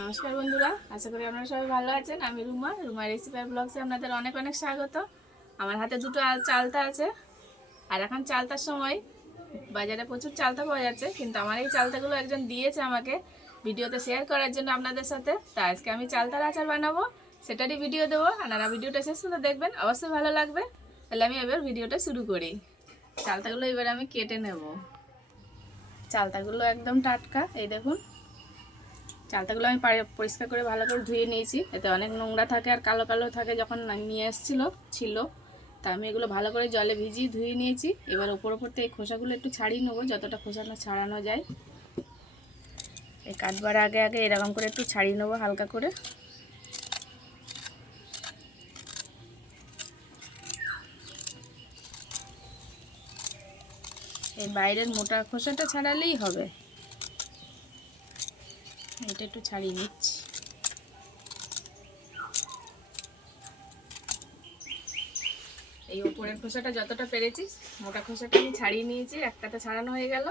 নমস্কার বন্ধুরা, আশা করি আপনারা সবাই ভালো আছেন। আমি রুমা রেসিপি আর ব্লগসে আপনাদের অনেক অনেক স্বাগত। আমার হাতে দুটো চালতা আছে, আর এখন চালতার সময় বাজারে প্রচুর চালতা পাওয়া যাচ্ছে, কিন্তু আমার এই চালতাগুলো একজন দিয়েছে আমাকে ভিডিওতে শেয়ার করার জন্য আপনাদের সাথে। তা আজকে আমি চালতার আচার বানাবো, সেটারই ভিডিও দেবো। আপনারা ভিডিওটা শেষ পর্যন্ত দেখবেন, অবশ্যই ভালো লাগবে। তাহলে আমি এবার ভিডিওটা শুরু করি। চালতাগুলো এবার আমি কেটে নেব। চালতাগুলো একদম টাটকা, এই দেখুন। চালতাগুলো আমি পরিষ্কার করে ভালো করে ধুয়ে নিয়েছি। এতে অনেক নোংরা থাকে আর কালো কালো থাকে, যখন নিয়ে ছিল। তা আমি এগুলো ভালো করে জলে ভিজিয়ে ধুয়ে নিয়েছি। এবার ওপর থেকে এই খোসাগুলো একটু ছাড়িয়ে নেবো, যতটা খোসা ছাড়ানো যায়। এই কাটবার আগে আগে এরকম করে একটু ছাড়িয়ে নেবো হালকা করে। এই বাইরের মোটা খোসাটা ছাড়ালেই হবে। এটা একটু ছাড়িয়ে নিচ্ছি। এই উপরের খোসাটা যতটা পেরেছি, মোটা খোসাটা আমি ছাড়িয়ে নিয়েছি। একটাতে ছাড়ানো হয়ে গেল।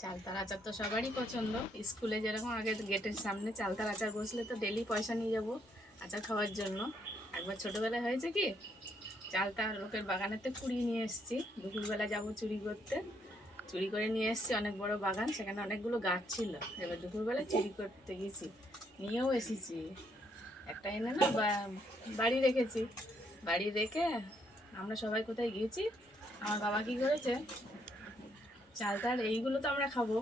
চালতার আচার তো সবারই পছন্দ। স্কুলে যেরকম আগে গেটের সামনে চালতার আচার বসলে তো ডেলি পয়সা নিয়ে যাব আচার খাওয়ার জন্য। একবার ছোটোবেলায় হয়েছে কি, চালতা লোকের বাগানেতে কুড়িয়ে নিয়ে এসেছি। দুপুরবেলা যাব চুরি করতে, চুরি করে নিয়ে এসেছি। অনেক বড় বাগান, সেখানে অনেকগুলো গাছ ছিল। এবার দুপুরবেলা চুরি করতে গেছি, নিয়েও এসেছি। একটা এনে না বাড়ি রেখেছি। বাড়ি রেখে আমরা সবাই কোথায় গিয়েছি, আমার বাবা কি করেছে, চালতার এইগুলো তো আমরা খাবো,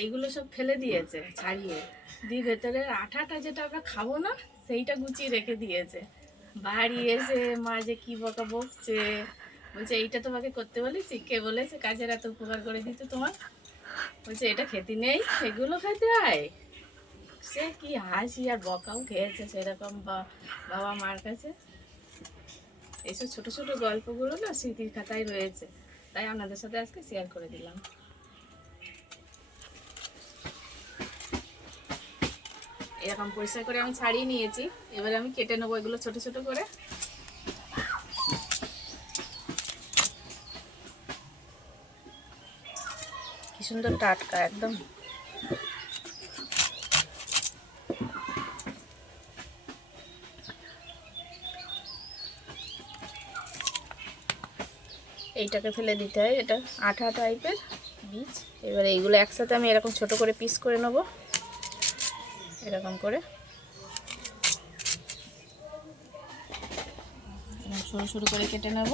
এইগুলো সব ফেলে দিয়েছে ছাড়িয়ে দিয়ে। ভেতরের আঠাটা যেটা আমরা খাবো না, সেইটা গুছিয়ে রেখে দিয়েছে। বাড়ি এসে মা যে কি বকা বকছে, বলছে এইটা তোমাকে করতে বলেছি, কে বলেছে কাজের এত উপকার করে দিতে তোমার? বলছে এটা খেতে নেই, এগুলো খেতে হয়। সে কি হাসি আর বকাও খেয়েছে সেরকম বাবা মার কাছে। এইসব ছোট ছোট গল্পগুলো না স্মৃতির খাতায় রয়েছে, তাই আপনাদের সাথে আজকে শেয়ার করে দিলাম। এরকম পরিষ্কার করে আমি ছাড়িয়ে নিয়েছি। এবারে আমি কেটে নেবো এগুলো ছোট ছোট করে। কি সুন্দর টাটকা একদম। এইটাকে ফেলে দিতে হয়, এটা আঠা টাইপের বীজ। এবারে এইগুলো একসাথে আমি এরকম ছোট করে পিস করে নেব, এরকম করে সরু সরু করে কেটে নেব।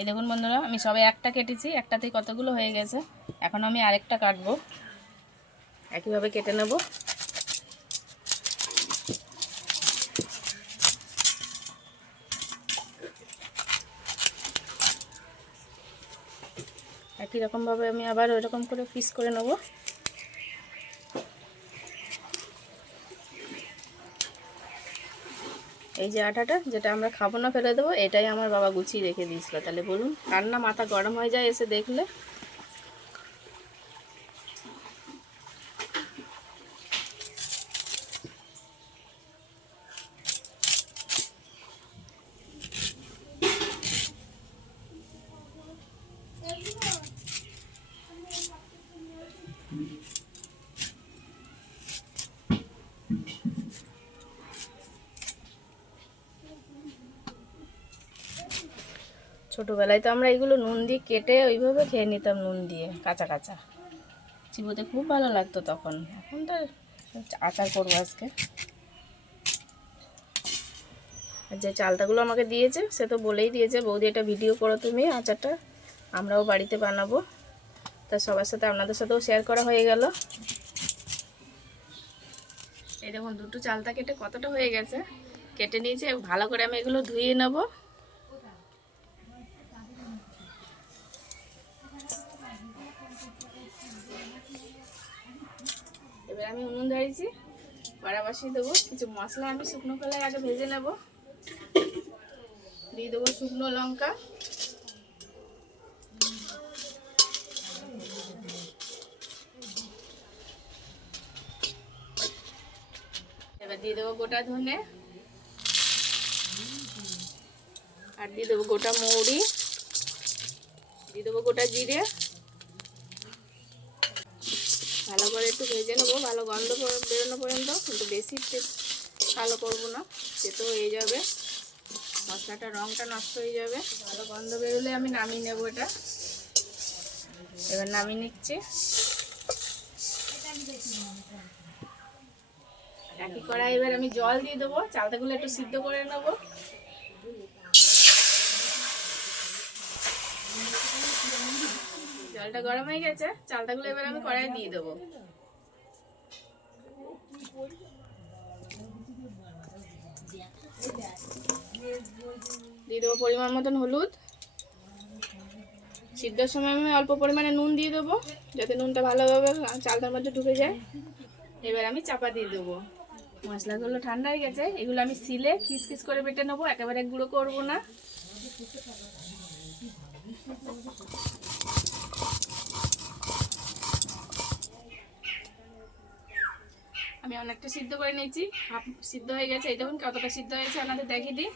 এই দেখুন বন্ধুরা, আমি সবে একটা কেটেছি, একটাতেই কতগুলো হয়ে গেছে। এখন আমি আরেকটা কাটবো, একইভাবে কেটে নেব। একই রকমভাবে আমি আবার ওইরকম করে পিস করে নেব। এই যে আটাটা যেটা আমরা খাবো না ফেলে দেবো, এটাই আমার বাবা গুছিয়ে রেখে দিয়েছিল। তাহলে বলুন কার না মাথা গরম হয়ে যায় এসে দেখলে। ছোটোবেলায় তো আমরা এগুলো নুন দিয়ে কেটে ওইভাবে খেয়ে নিতাম, নুন দিয়ে কাঁচা কাঁচা চিবোতে খুব ভালো লাগতো তখন। এখন তো আচার করবো আজকে। আর যে চালতাগুলো আমাকে দিয়েছে সে তো বলেই দিয়েছে, বৌদি এটা ভিডিও করো তুমি আচারটা, আমরাও বাড়িতে বানাবো। তা সবার সাথে আপনাদের সাথেও শেয়ার করা হয়ে গেল। এই দেখুন দুটো চালতা কেটে কতটা হয়ে গেছে, কেটে নিয়েছি। ভালো করে আমি এগুলো ধুয়ে নেব। এবার আমি উনুন ধরেছি, কড়া বসিয়ে দেবো। কিছু মশলা আমি শুকনো খোলায় আগে ভেজে নেব। দিয়ে দেবো শুকনো লঙ্কা, এবার দিয়ে দেবো গোটা ধনে, আর দিয়ে দেবো গোটা মৌরি, দিয়ে দেবো গোটা জিরে। ভালো করে একটু ভেজে নেবো, ভালো গন্ধ বেরোনো পর্যন্ত, কিন্তু বেশি কালো করবো না, তেতো হয়ে যাবে, মশলাটা রঙটা নষ্ট হয়ে যাবে। ভালো গন্ধ বেরোলে আমি নামিয়ে নেবো এটা। এবার নামিয়ে নিচ্ছি। একই কড়াই এবার আমি জল দিয়ে দেবো, চালতাগুলো একটু সিদ্ধ করে নেবো। জলটা গরম হয়ে গেছে, চালতাগুলো এবার আমি কড়াই দিয়ে দেবো। দিয়ে দেবো পরিমাণ মতন হলুদ। সিদ্ধর সময় আমি অল্প পরিমাণে নুন দিয়ে দেবো, যাতে নুনটা ভালোভাবে চালতার মধ্যে ঢুকে যায়। এবার আমি চাপা দিয়ে দেবো। মশলাগুলো ঠান্ডা হয়ে গেছে, এগুলো আমি সিলে খিসখিস করে বেটে নেবো, একেবারে গুঁড়ো করবো না। আমি অনেকটা সিদ্ধ করে নিয়েছি, হাফ সিদ্ধ হয়ে গেছে। এই দেখুন কতটা সিদ্ধ হয়েছে, আপনাদের দেখিয়ে দিই।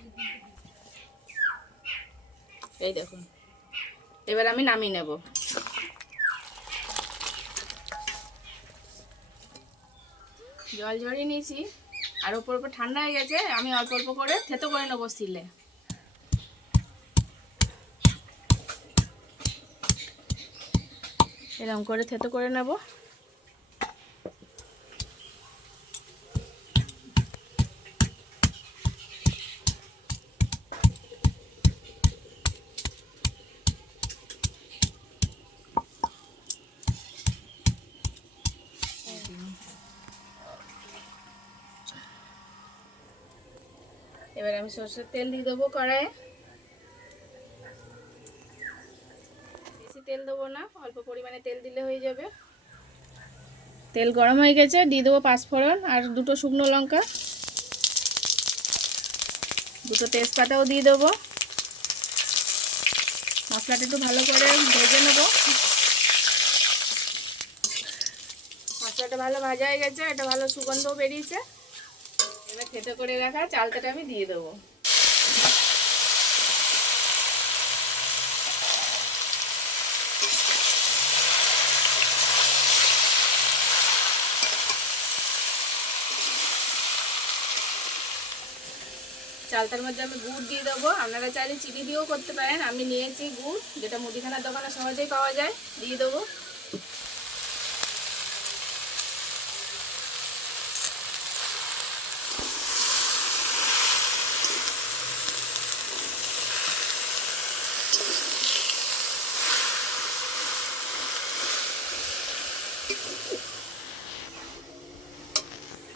এই দেখুন, এবার আমি নামিয়ে নেব। জল ঝরিয়ে নিয়েছি, আর উপর উপর ঠান্ডা হয়ে গেছে, আমি অল্প অল্প করে থেতো করে নেবো সিলে। এরকম করে থেতো করে নেব। এবার আমি সরষের তেল দিয়ে দেবো কড়াইয়ে। বেশি তেল দেবো না, অল্প পরিমাণে তেল দিলে হয়ে যাবে। তেল গরম হয়ে গেছে, দিয়ে দেবো পাঁচফোড়ন আর দুটো শুকনো লঙ্কা, দুটো তেজপাতাও দিয়ে দেবো। মশলাটা একটু ভালো করে ভেজে নেবো। মশলাটা ভালো ভাজা হয়ে গেছে, এটা ভালো সুগন্ধও বেরিয়েছে। এবার থেতো করে রাখা চালটাটা আমি দিয়ে দেবো। চালতার মধ্যে আমি গুড় দিয়ে দেবো, আপনারা চাইলে চিনি দিয়েও করতে পারেন। আমি নিয়েছি গুড়, যেটা মুদিখানার দোকানে সহজেই পাওয়া যায়, দিয়ে দেবো।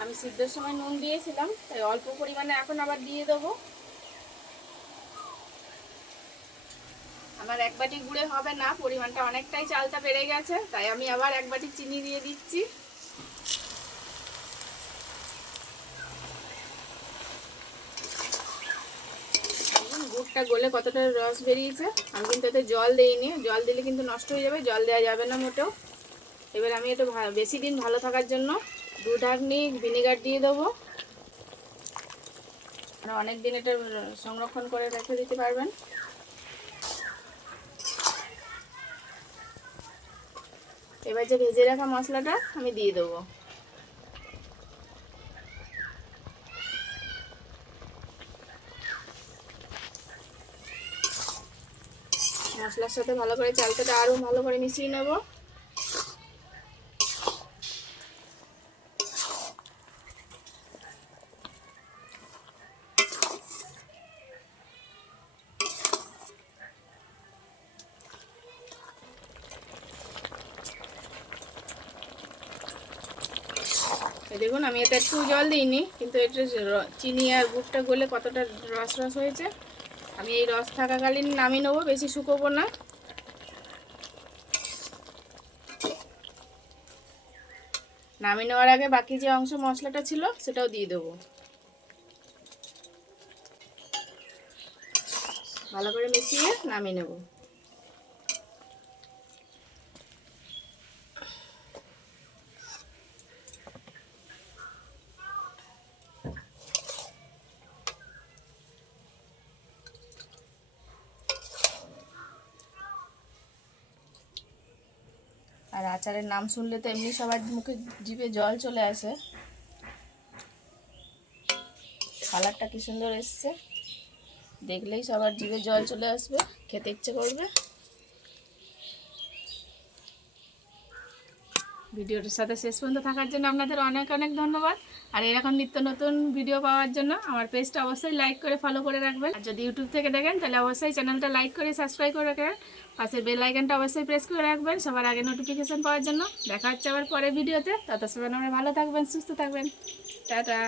আমি সিদ্ধর সময় নুন দিয়েছিলাম, তাই অল্প পরিমাণে এখন আবার দিয়ে দেবো। আমার এক বাটি গুড়ে হবে না, পরিমাণটা অনেকটাই চালটা বেড়ে গেছে, তাই আমি আবার এক বাটি চিনি দিয়ে দিচ্ছি। গুড়টা গলে কতটা রস বেরিয়েছে। আমি কিন্তু এতে জল দিইনি, জল দিলে কিন্তু নষ্ট হয়ে যাবে, জল দেওয়া যাবে না মোটেও। এবার আমি একটু বেশি দিন ভালো থাকার জন্য 2 ঢাকনি ভিনেগার দিয়ে দেবো। আর অনেক দিন এটা সংরক্ষণ করে রেখে দিতে পারবেন। এবার যে ভেজে রাখা মশলাটা আমি দিয়ে দেবো। মশলার সাথে ভালো করে চালটাটা আরও ভালো করে মিশিয়ে নেব। দেখুন আমি এটা একটু জল দিইনি, কিন্তু এটা চিনি আর গুড়টা গলে কতটা রস রস হয়েছে। আমি এই রস থাকাকালীন নামিয়ে নেবো, বেশি শুকোবো না। নামিয়ে নেওয়ার আগে বাকি যে অংশ মশলাটা ছিল সেটাও দিয়ে দেবো। ভালো করে মিশিয়ে নামিয়ে নেব। আর আচারের নাম শুনলে তো এমনি সবার মুখে জিভে জল চলে আসে। কালারটা কি সুন্দর এসছে, দেখলেই সবার জিভে জল চলে আসবে, খেতে ইচ্ছে করবে। ভিডিওটার সাথে শেষ পর্যন্ত থাকার জন্য আপনাদের অনেক অনেক ধন্যবাদ। আর এরকম নিত্য নতুন ভিডিও পাওয়ার জন্য আমার পেজটা অবশ্যই লাইক করে ফলো করে রাখবেন। আর যদি ইউটিউব থেকে দেখেন তাহলে অবশ্যই চ্যানেলটা লাইক করে সাবস্ক্রাইব করে রাখবেন। পাশের বেল আইকনটা অবশ্যই প্রেস করে রাখবেন সবার আগে নোটিফিকেশন পাওয়ার জন্য। দেখা হচ্ছে আবার পরের ভিডিওতে। তত সময় আমরা ভালো থাকবেন, সুস্থ থাকবেন। টাটা।